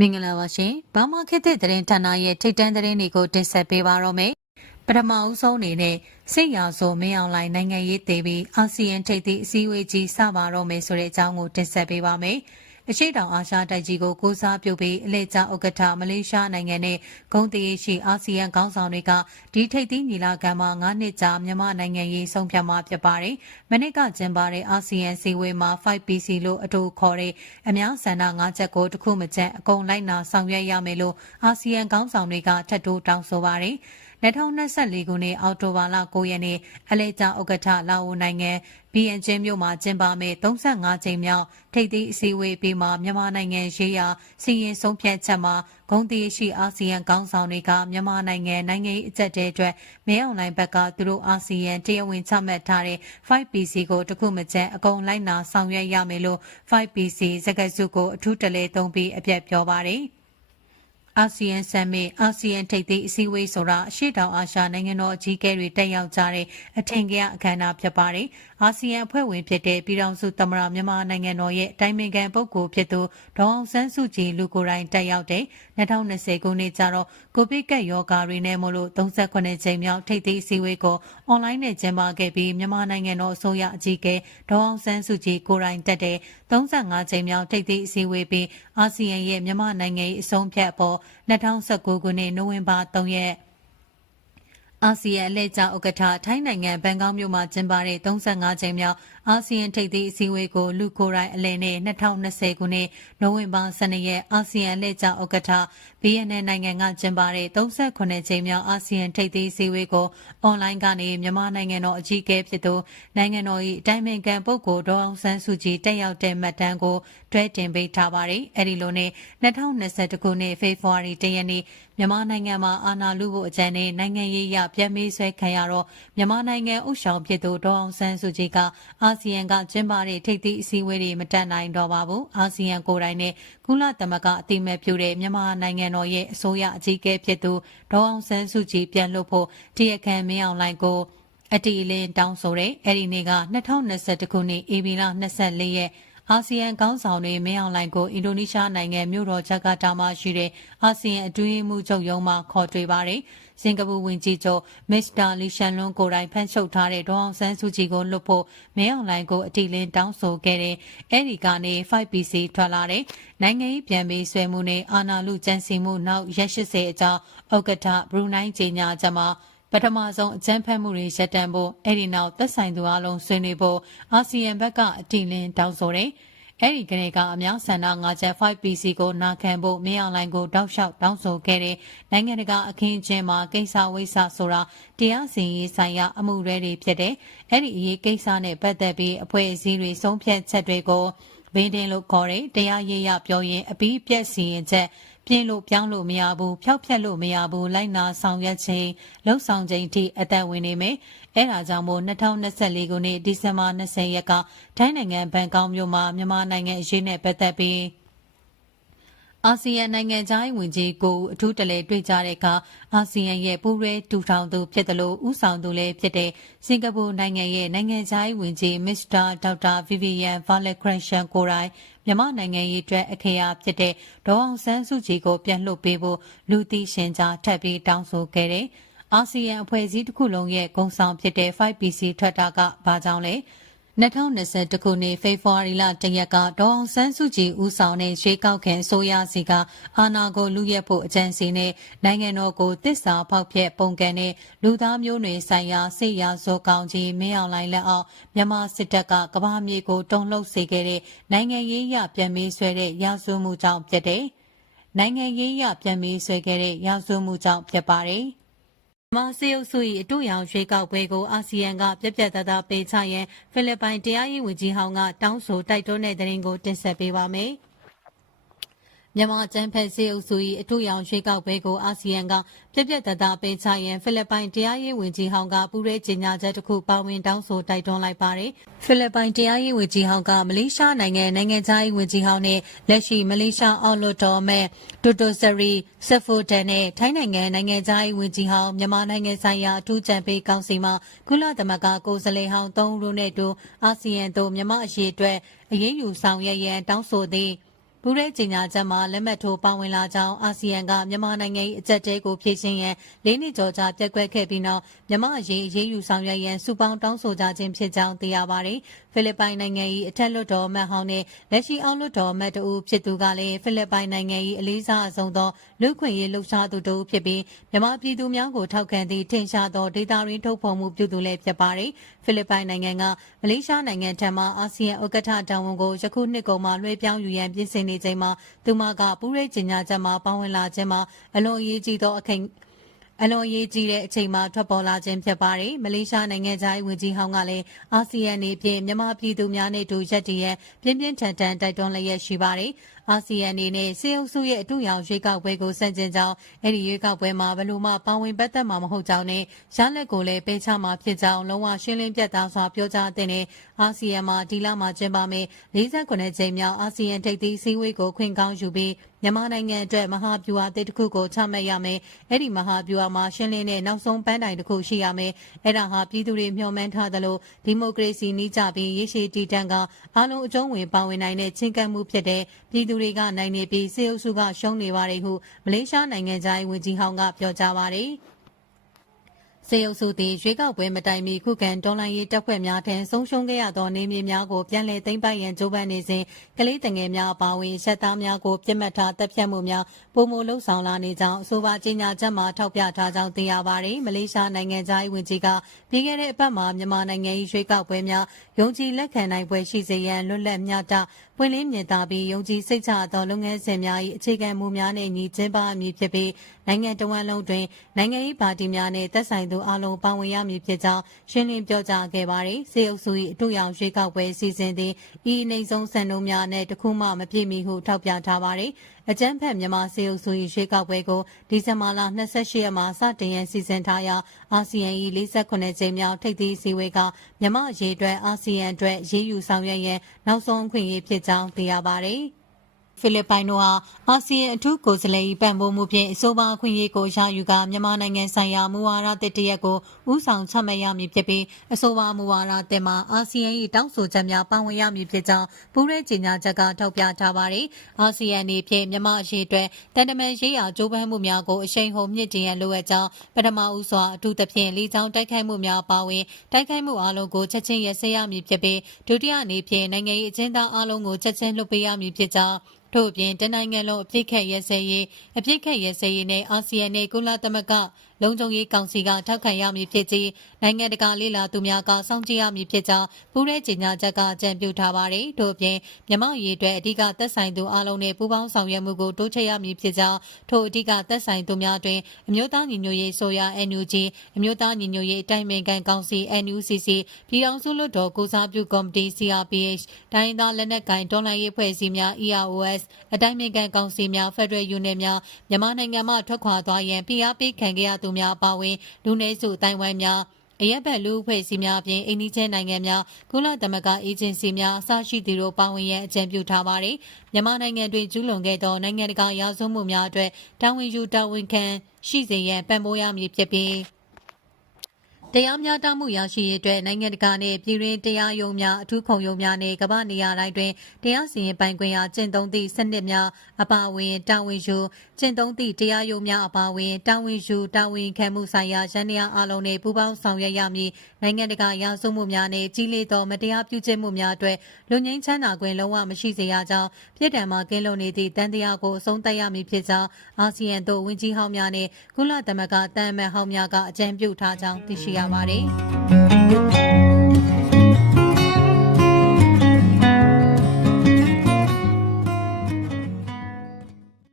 မင်္ဂလာပါရှင်။ဘာမခေတ်သစ်သတင်းဌာနရဲ့ထိတ်တန့်သတင်းတွေကိုတင်ဆက်ပေးပါတော့မယ်။ပထမအဆုံးအနေနဲ့စိတ်ရာဆိုမင်းအောင်လိုင်းနိုင်ငံရေးသေးပြီးအာဆီယံထိပ်သီးအစည်းအဝေးကြီးစပါတော့မယ်ဆိုတဲ့အကြောင်းကိုတင်ဆက်ပေးပါမယ်။ အရှိတောင်အာရှတိုက်ကြီးကိုကိုစားပြုပြီးအလဲကျဥက္ကဋ္ဌမလေးရှားနိုင်ငံနဲ့ဂုံတည်ရှိအာဆီယံခေါင်းဆောင်တွေကဒီထိပ်သီးညီလာခံမှာ9နှစ်ကြာမြန်မာနိုင်ငံရေးဆုံးဖြတ်မှာဖြစ်ပါတယ်။မနစ်ကကျင်းပတဲ့အာဆီယံစည်းဝေးမှာ 5PC လို့အတူခေါ်တဲ့အများဆန္ဒ9ချက်ကိုတစ်ခုမကျန်အကုန်လိုက်နာဆောင်ရွက်ရမယ်လို့အာဆီယံခေါင်းဆောင်တွေကထပ်တိုးတောင်းဆိုပါတယ်။2024ခုနှစ်အောက်တိုဘာလ9ရက်နေ့အလဲကျဥက္ကဋ္ဌလာအိုနိုင်ငံ ဘီအန်ချင်းမြို့မှာကျင်းပမယ့်35ကြိမ်မြောက်ထိပ်သီးအစည်းအဝေးပြီးမှမြန်မာနိုင်ငံရေးရာစီရင်ဆုံးဖြတ်ချက်မှာဂုံတီရှိအာဆီယံကောင်းဆောင်တွေကမြန်မာနိုင်ငံနိုင်ငံရေးအကြက်တဲအတွက်မဲအွန်လိုင်းဘက်ကသူတို့အာဆီယံတရားဝင်ချမှတ်ထားတဲ့ 5PC ကိုတခုမကျန်အကုန်လိုက်နာဆောင်ရွက်ရမယ်လို့ 5PC စကားစုကိုအထူးတလဲသုံးပြီးအပြတ်ပြောပါတယ်။ အာဆီယံဆမ်မစ်အာဆီယံထိပ်သီးအစည်းအဝေးဆိုတာအရှိတောင်အာရှနိုင်ငံတော်အကြီးအကဲတွေတက်ရောက်ကြတဲ့အထင်ကရအခမ်းအနားဖြစ်ပါတယ်။အာဆီယံအဖွဲ့ဝင်ဖြစ်တဲ့ပြည်ထောင်စုသမ္မတမြန်မာနိုင်ငံတော်ရဲ့တိုင်ပင်ခံပုဂ္ဂိုလ်ဖြစ်သူဒေါအောင်ဆန်းစုကြည်လူကိုယ်တိုင်တက်ရောက်တဲ့2020ခုနှစ်ကျတော့ကိုဗစ်ကပ်ရောဂါတွေနဲ့မလို့38ကြိမ်မြောက်ထိပ်သီးအစည်းအဝေးကိုအွန်လိုင်းနဲ့ကျင်းပခဲ့ပြီးမြန်မာနိုင်ငံတော်အစိုးရအကြီးအကဲဒေါအောင်ဆန်းစုကြည်ကိုယ်တိုင်တက်တဲ့35ကြိမ်မြောက်ထိပ်သီးအစည်းအဝေးပြီးအာဆီယံရဲ့မြန်မာနိုင်ငံ၏အဆုံးဖြတ်အပေါ်2019ခုနှစ်နိုဝင်ဘာ3ရက် အာဆီယံလက်ကျဥက္ကဋ္ဌထိုင်းနိုင်ငံဘန်ကောက်မြို့မှာကျင်းပတဲ့35ကြိမ်မြောက်အာဆီယံထိပ်သီးအစည်းအဝေးကိုလူကိုယ်တိုင်အလည်နဲ့2020ခုနှစ်နိုဝင်ဘာ12ရက်အာဆီယံလက်ကျဥက္ကဋ္ဌ BNN နိုင်ငံကကျင်းပတဲ့38ကြိမ်မြောက်အာဆီယံထိပ်သီးအစည်းအဝေးကိုအွန်လိုင်းကနေမြန်မာနိုင်ငံတော်အကြီးအကဲဖြစ်သူနိုင်ငံတော်၏အတိုင်းအမြံပုဂ္ဂိုလ်ဒေါအောင်ဆန်းစုကြည်တက်ရောက်တဲ့မှတ်တမ်းကိုတွဲတင်ပေးထားပါတယ်။အဲဒီလိုနဲ့2021ခုနှစ်ဖေဖော်ဝါရီလရက်နေ့မြန်မာနိုင်ငံမှာအာဏာလုဖို့အကြံနဲ့နိုင်ငံရေးရပြန်မေးဆွဲခံရတော့မြန်မာနိုင်ငံဥဆောင်ဖြစ်သူဒေါအောင်ဆန်းစုကြည်ကအာဆီယံကကျင်းပတဲ့ထိပ်သီးအစည်းအဝေးတွေမတက်နိုင်တော့ပါဘူးအာဆီယံကိုယ်တိုင်နဲ့ကုလသမဂ္ဂအတိမတ်ပြုတဲ့မြန်မာနိုင်ငံတော်ရဲ့အစိုးရအကြီးအကဲဖြစ်သူဒေါအောင်ဆန်းစုကြည်ပြန်လွတ်ဖို့တရားခံမင်းအောင်လှိုင်ကိုအတီလင်းတောင်းဆိုတဲ့အဲ့ဒီနေ့က2021ခုနှစ်ဧပြီလ24ရက် အာဆီယံခေါင်းဆောင်တွေမင်းအောင်လှိုင်ကိုအင်ဒိုနီးရှားနိုင်ငံမြို့တော်ဂျကာတာမှာရှိတဲ့အာဆီယံအတွင်းမှုချုပ်ရုံးမှခေါ်တွေ့ပါတယ်။စင်ကာပူဝန်ကြီးချုပ်မစ္စတာလီရှန်လွန်ကိုတိုင်ဖန်ချုပ်ထားတဲ့ဒေါအောင်ဆန်းစုကြည်ကိုလွတ်ဖို့မင်းအောင်လှိုင်ကိုအတိလင်းတောင်းဆိုခဲ့တဲ့အဲဒီကနေ 5PC ထွက်လာတဲ့နိုင်ငံရေးပြန်ပြီးဆွဲမှုနဲ့အာဏာလုကြံစီမှုနောက်ရက်80အကြောင်းဥက္ကဋ္ဌဘရူနိုင်းကြီးညာချက်မှာ ပထမဆုံးအကြမ်းဖက်မှုတွေရပ်တန့်ဖို့အဲ့ဒီနောက်သက်ဆိုင်သူအလုံးဆွေးနွေးဖို့အာဆီယံဘက်ကအတိလင်းတောင်းဆိုတယ်။အဲ့ဒီကနေ့ကအများဆန္ဒ9ချက် 5PC ကိုနာခံဖို့မင်းအောင်လှိုင်ကိုတောက်လျှောက်တောင်းဆိုခဲ့တဲ့နိုင်ငံတကာအခင်းအကျင်းမှာကိစ္စဝိဆဆိုတာတရားစီရင်ဆိုင်ရာအမှုရဲတွေဖြစ်တဲ့အဲ့ဒီအရေးကိစ္စနဲ့ပတ်သက်ပြီးအဖွဲ့အစည်းတွေဆုံးဖြတ်ချက်တွေကိုဘင်းတင်လို့ခေါ်တဲ့တရားရေးရပြောရင်အပြီးပြက်စီရင်ချက် ပြင်းလို့ပြောင်းလို့မရဘူးဖျောက်ဖျက်လို့မရဘူးလိုက်နာဆောင်ရွက်ခြင်းလှုပ်ဆောင်ခြင်းအထိအသက်ဝင်နေမယ်အဲဒါကြောင့်မို့2024ခုနှစ်ဒီဇင်ဘာ20ရက်ကထိုင်းနိုင်ငံဘန်ကောက်မြို့မှာမြန်မာနိုင်ငံအရေးနဲ့ပတ်သက်ပြီး အာဆီယံနိုင်ငံသားဝင်ကြီးကိုအထူးတလဲတွေ့ကြတဲ့အခါအာဆီယံရဲ့ပူးရဲတူထောင်သူဖြစ်တယ်လို့ဥဆောင်သူလည်းဖြစ်တဲ့စင်ကာပူနိုင်ငံရဲ့နိုင်ငံသားဝင်ကြီးမစ္စတာဒေါက်တာဗီဗီယန်ဗာလက်ခရန်ရှန်ကိုရိုင်းမြန်မာနိုင်ငံရေးအတွက်အခရာဖြစ်တဲ့ဒေါအောင်ဆန်းစုကြည်ကိုပြန်လွှတ်ပေးဖို့လူသိရှင်ကြားထပ်ပြီးတောင်းဆိုခဲ့တယ်။အာဆီယံအဖွဲ့အစည်းတစ်ခုလုံးရဲ့ဂုဏ်ဆောင်ဖြစ်တဲ့ 5PC ထွက်တာကဘာကြောင့်လဲ။ 2020ခုနှစ်ဖေဖော်ဝါရီလတရက်ကဒေါအောင်ဆန်းစုကြည်ဦးဆောင်တဲ့ရွေးကောက်ခံအစိုးရစီကအာဏာကိုလူရက်ဖို့အကြံစီနဲ့နိုင်ငံတော်ကိုတစ္ဆာဖောက်ဖျက်ပုံကန်တဲ့လူသားမျိုးနွယ်ဆိုင်ရာစိတ်ရဇောကောင်ကြီးမင်းအောင်လှိုင်လက်အောက်မြန်မာစစ်တပ်ကကမ္ဘာမြေကိုတုံ့လှုပ်စေခဲ့တဲ့နိုင်ငံရေးရပြန်ပြီးဆွဲတဲ့ရာဇဝမှုကြောင့်ဖြစ်တဲ့နိုင်ငံရေးရပြန်ပြီးဆွဲခဲ့တဲ့ရာဇဝမှုကြောင့်ဖြစ်ပါတယ်။ မဆေးအုပ်စု၏အတူရောင်ရွေးကောက်ပွဲကိုအာဆီယံကပြက်ပြက်သားသားပေးချရန်ဖိလစ်ပိုင်တရားရေးဝန်ကြီးဟောင်းကတောင်းဆိုတိုက်တွန်းတဲ့သတင်းကိုတင်ဆက်ပေးပါမယ်။ မြန်မာကျန်းဖက်စေအုပ်စု၏အထူးရောင်ရွှေကောက်ပွဲကိုအာဆီယံကပြက်ပြက်တသားပေးချရန်ဖိလစ်ပိုင်တရားရေးဝန်ကြီးဟောင်းကပူးရဲကြေညာချက်တစ်ခုပါဝင်တောင်းဆိုတိုက်တွန်းလိုက်ပါတယ်။ဖိလစ်ပိုင်တရားရေးဝန်ကြီးဟောင်းကမလေးရှားနိုင်ငံနိုင်ငံသားရေးဝန်ကြီးဟောင်းနဲ့လက်ရှိမလေးရှားအော်လိုတော်မဲ့ဒိုတိုဆရီဆက်ဖိုဒန်နဲ့ထိုင်းနိုင်ငံနိုင်ငံသားရေးဝန်ကြီးဟောင်းမြန်မာနိုင်ငံဆိုင်ရာအထူးကြံပေးကောင်စီမှကုလသမဂ္ဂကိုယ်စားလှယ်ဟောင်း၃ဦးနဲ့တူအာဆီယံတို့မြန်မာအရေးအတွက်အရေးယူဆောင်ရွက်ရန်တောင်းဆိုသည့် ပူးရဲကြေညာချက်မှာလက်မှတ်ထိုးပါဝင်လာကြောင်းအာဆီယံကမြန်မာနိုင်ငံ၏အကြက်တဲကိုဖြည့်ရှင်းရန်လေးနှစ်ကျော်ကြာပြက်ကွက်ခဲ့ပြီးနောက်မြန်မာအရေးအရေးယူဆောင်ရွက်ရန်စုပေါင်းတောင်းဆိုကြခြင်းဖြစ်ကြောင်းသိရပါတယ်။ဖိလစ်ပိုင်နိုင်ငံ၏အထက်လွှတ်တော်အမတ်ဟောင်းနဲ့လက်ရှိအောက်လွှတ်တော်အမတ်တဦးဖြစ်သူကလည်းဖိလစ်ပိုင်နိုင်ငံ၏အလေးစားအဆုံးသောလူ့ခွင့်ရေးလှုပ်ရှားသူတဦးဖြစ်ပြီးမြန်မာပြည်သူများကိုထောက်ခံသည့်ထင်ရှားသောဒေသရင်းထုတ်ဖော်မှုပြုသူလည်းဖြစ်ပါတယ်။ဖိလစ်ပိုင်နိုင်ငံကမလေးရှားနိုင်ငံထံမှအာဆီယံဥက္ကဋ္ဌတာဝန်ကိုယခုနှစ်ကုန်မှာလွှဲပြောင်းယူရန်ပြင်ဆင်နေချိန်မှာသူမကပူးရဲကျင်ညာချက်မှာပါဝင်လာခြင်းမှာအလွန်အရေးကြီးသောအခင်းအလွန်အရေးကြီးတဲ့အချိန်မှာထွက်ပေါ်လာခြင်းဖြစ်ပါတယ်။မလေးရှားနိုင်ငံသားဝန်ကြီးဟောင်းကလည်းအာဆီယံနေဖြင့်မြန်မာပြည်သူများနဲ့အတူရက်တည်ရန်ပြင်းပြင်းထန်ထန်တိုက်တွန်းလျက်ရှိပါတယ်။အာဆီယံအနေနဲ့စေအုပ်စုရဲ့အတူရောင်ရွေးကောက်ပွဲကိုဆန့်ကျင်ကြောင်းအဲ့ဒီရွေးကောက်ပွဲမှာဘယ်လိုမှပါဝင်ပတ်သက်မှာမဟုတ်ကြောင်းနဲ့ရလက်ကိုလည်းပေးချမှာဖြစ်ကြောင်းလုံးဝရှင်းလင်းပြတ်သားစွာပြောကြားတဲ့နဲ့အာဆီယံမှာဒီလမှာကျင်းပမယ့်49ကြိမ်မြောက်အာဆီယံထိပ်သီးစည်းဝေးကိုခွင့်ကောင်းယူပြီးမြန်မာနိုင်ငံအတွက်မဟာဗျူဟာတစ်ခုကိုချမှတ်ရမယ်။အဲ့ဒီမဟာဗျူဟာမှာရှင်းလင်းတဲ့နောက်ဆုံးပန်းတိုင်တစ်ခုရှိရမယ်။အဲ့ဒါဟာပြည်သူတွေမျှော်မှန်းထားသလိုဒီမိုကရေစီနှီးကြပြီးရရှိတည်တံ့ကအားလုံးအကျုံးဝင်ပါဝင်နိုင်တဲ့ချင်းကပ်မှုဖြစ်တဲ့ပြည်သူတွေကနိုင်နေပြီးစေအုပ်စုကရှုံးနေပါတယ်ဟုမလေးရှားနိုင်ငံသားဝန်ကြီးဟောင်းကပြောကြားပါတယ်။ စေအုပ်စုသည်ရွေးကောက်ပွဲမတိုင်မီခုခံတော်လှန်ရေးတပ်ဖွဲ့များထံဆုံးရှုံးခဲ့ရသောနေမြေများကိုပြန်လည်သိမ်းပိုက်ရန်ကြိုးပမ်းနေစဉ်ကလေးတငယ်များအပါအဝင်ရှက်သားများကိုပြစ်မှတ်ထားတပ်ဖြတ်မှုများပုံမလှုပ်ဆောင်လာနေကြောင်းအဆိုပါကြေညာချက်မှာထောက်ပြထားကြောင်းသိရပါတယ်။မလေးရှားနိုင်ငံသား၏ဝန်ကြီးကပြီးခဲ့တဲ့အပတ်မှာမြန်မာနိုင်ငံ၏ရွေးကောက်ပွဲများယုံကြည်လက်ခံနိုင်ပွဲရှိစေရန်လွတ်လပ်မျှတပွင့်လင်းမြင်သာပြီးယုံကြည်စိတ်ချသောလုပ်ငန်းစဉ်များ၏အခြေခံမူများနှင့်ညီကျင်းပမည်ဖြစ်ပြီးနိုင်ငံတော်ဝန်လုံးတွင်နိုင်ငံရေးပါတီများနှင့်သက်ဆိုင်သူအလုံးပါဝင်ရမည်ဖြစ်ကြောင်းရှင်းလင်းပြောကြားခဲ့ပါသည်စေအုပ်စု၏အတူရောင်ရွေးကောက်ပွဲစီစဉ်သည့်ဤအနေဆုံးစံနှုန်းများနဲ့တခုမှမပြည့်မီဟုထောက်ပြထားပါသည်အကြမ်းဖက်မြန်မာစေအုပ်စု၏ရွေးကောက်ပွဲကိုဒီဇင်ဘာလ28ရက်မှာစတင်ရန်စီစဉ်ထားရာအာဆီယံ၏48ကြိမ်မြောက်ထိပ်သီးစည်းဝေးကမြန်မာအရေးအတွက်အာဆီယံအတွက်ရေးယူဆောင်ရွက်ရန်နောက်ဆုံးအခွင့်အရေးဖြစ်ကြောင်းသိရပါတယ်။ ဖိလစ်ပိုင်တို့ဟာအာဆီယံအထူးကိုယ်စားလှယ်၏ပံ့ပိုးမှုဖြင့်အဆိုပါအခွင့်အရေးကိုရယူကာမြန်မာနိုင်ငံဆိုင်ရာမူဝါဒတစ်တရက်ကိုဥဆောင်ချမှတ်ရမည်ဖြစ်ပြီးအဆိုပါမူဝါဒတစ်မှာအာဆီယံ၏တောင်းဆိုချက်များပါဝင်ရမည်ဖြစ်ကြောင်းပူးရဲကြေညာချက်ကထောက်ပြထားပါသည်အာဆီယံအနေဖြင့်မြန်မာအရေးအတွက်တန်တမန်ရေးရာကြိုးပမ်းမှုများကိုအရှိန်ဟုန်မြင့်တင်ရန်လိုအပ်ကြောင်းပထမဦးစွာအထူးသဖြင့်လီချောင်းတိုက်ခိုက်မှုများပါဝင်တိုက်ခိုက်မှုအလုံးကိုချက်ချင်းရစဲရမည်ဖြစ်ပြီးဒုတိယအနေဖြင့်နိုင်ငံရေးအကျဉ်းသားအလုံးကိုချက်ချင်းလွှတ်ပေးရမည်ဖြစ်ကြောင်း ထို့အပြင်တနိုင်ငံလုံးအပြစ်ခတ်ရဲစဲရေးအပြစ်ခတ်ရဲစဲရေးနဲ့အာဆီယံနဲ့ကုလသမဂ္ဂလုံခြုံရေးကောင်စီကထောက်ခံရမည်ဖြစ်ပြီးနိုင်ငံတကာလေလာသူများကစောင့်ကြည့်ရမည်ဖြစ်ကြောင်းပူးရဲကြေညာချက်ကကြံပြုထားပါတယ်။ထို့အပြင်မြန်မာရေးအတွက်အဓိကသက်ဆိုင်သူအလုံးနဲ့ပူးပေါင်းဆောင်ရွက်မှုကိုတိုးချဲ့ရမည်ဖြစ်ကြောင်းထို့အဓိကသက်ဆိုင်သူများတွင်အမျိုးသားညီညွတ်ရေးဆိုရာ NUG အမျိုးသားညီညွတ်ရေးအတိုင်းအမြခံကောင်စီ NUCC ပြည်ထောင်စုလွှတ်တော်ကိုစားပြုကော်မတီ CRPH တိုင်းဒေသလက်နက်ကိုင်တော်လှန်ရေးဖွဲ့စည်းများ EROS အတိုင်းအမြခံကောင်စီများ Federal Unit များမြန်မာနိုင်ငံမှထွက်ခွာသွားရန်ဖိအားပေးခံခဲ့ရသူများအပါအဝင်လူနည်းစုအတိုင်းဝိုင်းများအရက်ဘက်လူအဖွဲ့အစည်းများအပြင်အိန္ဒိချင်းနိုင်ငံများကုလသမဂ္ဂအေဂျင်စီများအစရှိသူတို့ပါဝင်ရန်အကြံပြုထားပါတယ်။မြန်မာနိုင်ငံတွင်ကျူးလွန်ခဲ့သောနိုင်ငံတကာရာဇဝတ်မှုများအတွက်တာဝန်ယူတာဝန်ခံရှိစေရန်ပံ့ပိုးရမည်ဖြစ်ပြီး တရားမျှတမှုရရှိရေးအတွက်နိုင်ငံတကာနဲ့ပြည်တွင်းတရားရုံးများအထူးခုံရုံးများနဲ့ကမ္ဘာနေရာတိုင်းတွင်တရားစီရင်ပိုင်ခွင့်ရာကျင့်သုံးသည့်စနစ်များအပါအဝင်တာဝန်ယူကျင့်သုံးသည့်တရားရုံးများအပါအဝင်တာဝန်ယူတာဝန်ခံမှုဆိုင်ရာရန်ရာအလုံးနှင့်ပူးပေါင်းဆောင်ရွက်ရမည်နိုင်ငံတကာရာဇဝတ်မှုများနှင့်ကြီးလေးသောမတရားပြုကျင့်မှုများအတွက်လူငင်းချမ်းသာခွင့်လုံးဝမရှိစေရကြောင်းပြည်ထံမှကင်းလွန်နေသည့်တန်တရားကိုအဆုံးသတ်ရမည်ဖြစ်ကြောင်းအာဆီယံသို့ဝန်ကြီးဟောင်းများနှင့်ကုလသမဂ္ဂတန်အမတ်ဟောင်းများကအကြံပြုထားကြောင်းသိရှိရပါတယ်။